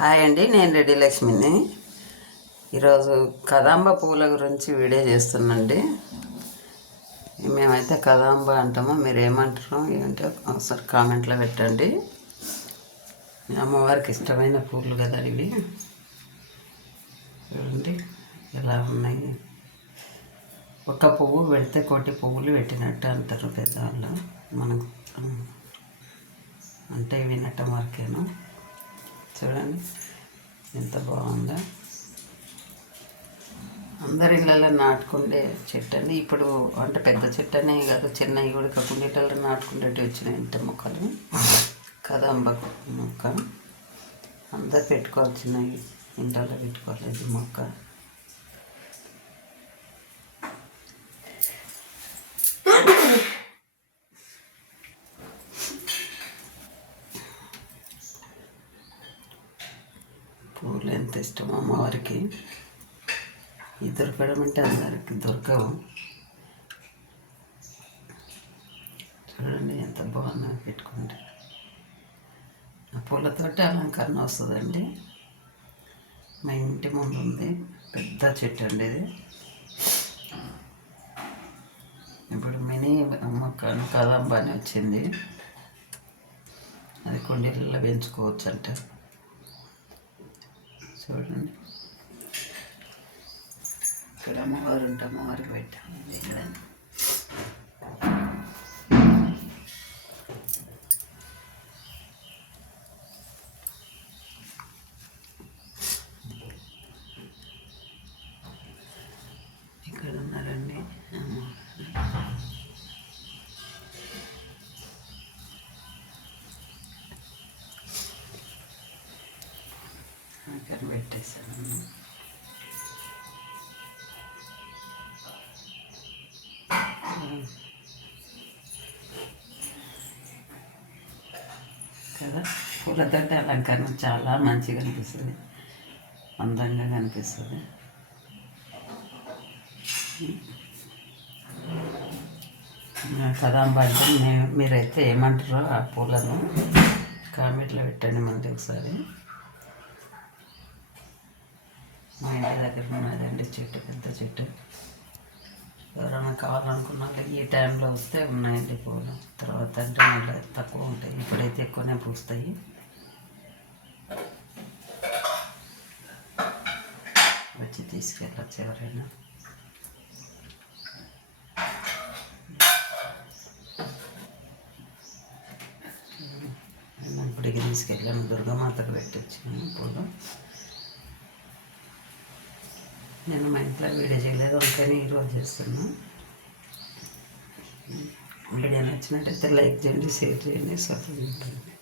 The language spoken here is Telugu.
హాయ్ అండి, నేను రెడ్డి లక్ష్మిని. ఈరోజు కదంబ పూల గురించి వీడియో చేస్తున్నాండి. మేమైతే కదంబ అంటాము, మీరు ఏమంటారో ఏంటో ఒకసారి కామెంట్లో పెట్టండి. అమ్మవారికి ఇష్టమైన పూలు కదా ఇవి. చూడండి ఎలా ఉన్నాయి. ఒక పువ్వు పెడితే కోటి పువ్వులు పెట్టినట్టు అంటారు పెద్దవాళ్ళు. మనకు అంటే వినటం వరకేనా. చూడండి ఎంత బాగుందో. అందరి ఇళ్ళల్లో నాటుకుండే చెట్టు అని ఇప్పుడు అంటే పెద్ద చెట్టు అనే కాదు, చిన్నవి కూడా కుండీలలో నాటుకుండేవి వచ్చినాయి ఇంత మొక్కలు. కదంబ మొక్క అందరు పెట్టుకోవాల్సినవి, ఇంట్లో పెట్టుకోలేదు మొక్క. పూలు ఎంత ఇష్టం అమ్మవారికి. ఈ దొరకడం అంటే అందరికి దొరకవు. చూడండి ఎంత బాగున్నా పెట్టుకుంటే. ఆ పూలతోటి అలంకరణ వస్తుందండి. మా ఇంటి ముందు ఉంది పెద్ద చెట్టు అండి ఇది. ఇప్పుడు మినీ మొక్క కదంబ అని వచ్చింది, అది కుండీలలో పెంచుకోవచ్చు అంట. చూడండి ఇక్కడ అమ్మవారు ఉంటే అమ్మవారికి పెట్టాము. ఇక్కడ ఇక్కడ ఉన్నారండి ఇక్కడ పెట్టేశాను. కదా పూలతోటి అలంకరణ చాలా మంచిగా అనిపిస్తుంది, అందంగా కనిపిస్తుంది. కదంబ అంటే మీరైతే ఏమంటారో ఆ పూలను కామెంట్లో పెట్టండి మళ్ళీ ఒకసారి. మా ఇంటి దగ్గర ఉన్నదండి చెట్టు, పెద్ద చెట్టు. ఎవరైనా కావాలనుకున్న ఈ టైంలో వస్తే ఉన్నాయండి పూలు. తర్వాత అంటే మళ్ళీ తక్కువ ఉంటాయి, ఇప్పుడైతే ఎక్కువనే పూస్తాయి. వచ్చి తీసుకెళ్ళచ్చు ఎవరైనా. ఇప్పటికి తీసుకెళ్ళాను, దుర్గామాతకు పెట్టించాను పూలు. నేను మా ఇంట్లో వీడియో చేయలేదు, అందుకని ఈరోజు చేస్తున్నాను. వీడియో నచ్చినట్టయితే లైక్ చేయండి, షేర్ చేయండి, సబ్స్క్రైబ్ చేయండి.